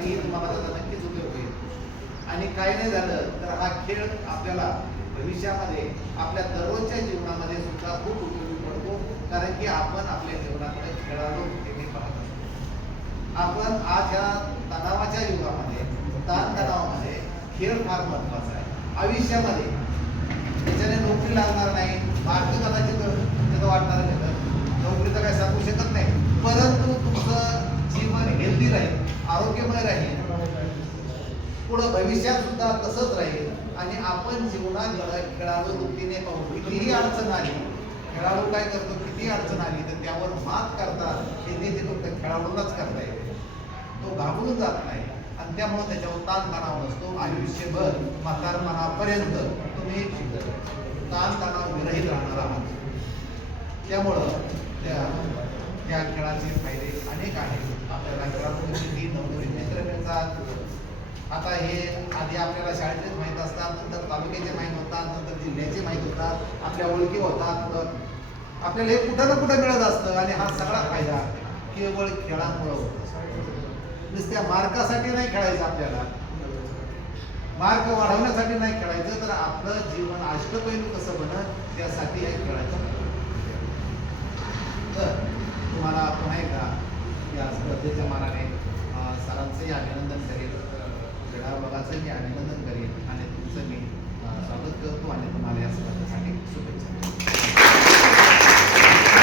भविष्यासाठीही तुम्हाला त्याचा नक्कीच उपयोग होईल. आणि काही नाही झालं तर हा खेळ आपल्याला भविष्यामध्ये आपल्या दररोजच्या जीवनामध्ये सुद्धा खूप उपयोगी पडतो. कारण की आपण आपल्या जीवनाकडे खेळाडू हे पाहत असतो. आपण आज ह्या तणावाच्या युगामध्ये ताणतणावामध्ये खेळ फार महत्वाचा आहे. आयुष्यामध्ये त्याच्याने नोकरी लागणार नाही, मार्ग कदाचित त्याचं वाटणार नाही, नोकरीचं काय सांगू शकत नाही, परंतु तुमचं जीवन हेल्दी राहील, आरोग्यमय राहील, पुढं भविष्यात सुद्धा तसंच राहील. आणि आपण जीवनात खेळाडू वृत्तीने पाहू, कितीही अडचण आली, खेळाडू काय करतो, किती अडचण आली तर त्यावर मात करतात हे ते फक्त खेळाडूलाच करता येते. तो घाबरून जात नाही आणि त्यामुळे त्याच्यावर ताणतणाव नसतो. आयुष्यभर म्हातारपणापर्यंत तुम्ही ताणतणाव विरहित राहणार आहात. त्यामुळं त्या खेळाचे फायदे अनेक आहेत. आपल्याला खेळाडूंची नवनवीन मित्र मिळतात. आता हे आधी आपल्याला शाळेतलेच माहीत असतात, नंतर तालुक्याचे माहीत होतात, नंतर जिल्ह्याचे माहीत होतात, आपल्या ओळखी होतात. आपल्याला हे कुठं ना कुठं मिळत असतं. आणि हा सगळा फायदा केवळ खेळामुळं होतो. नुसत्या मार्कासाठी नाही खेळायचं, आपल्याला मार्क वाढवण्यासाठी नाही खेळायचं, तर आपलं जीवन अष्टपैलू कसं बनत त्यासाठी हे खेळायचं. तर तुम्हाला पुन्हा एकदा या स्पर्धेच्या मानाने सरांचंही अभिनंदन करेल, क्रीडा विभागाचंही अभिनंदन करेल आणि तुमचं मी स्वागत करतो आणि तुम्हाला या स्पर्धेसाठी शुभेच्छा.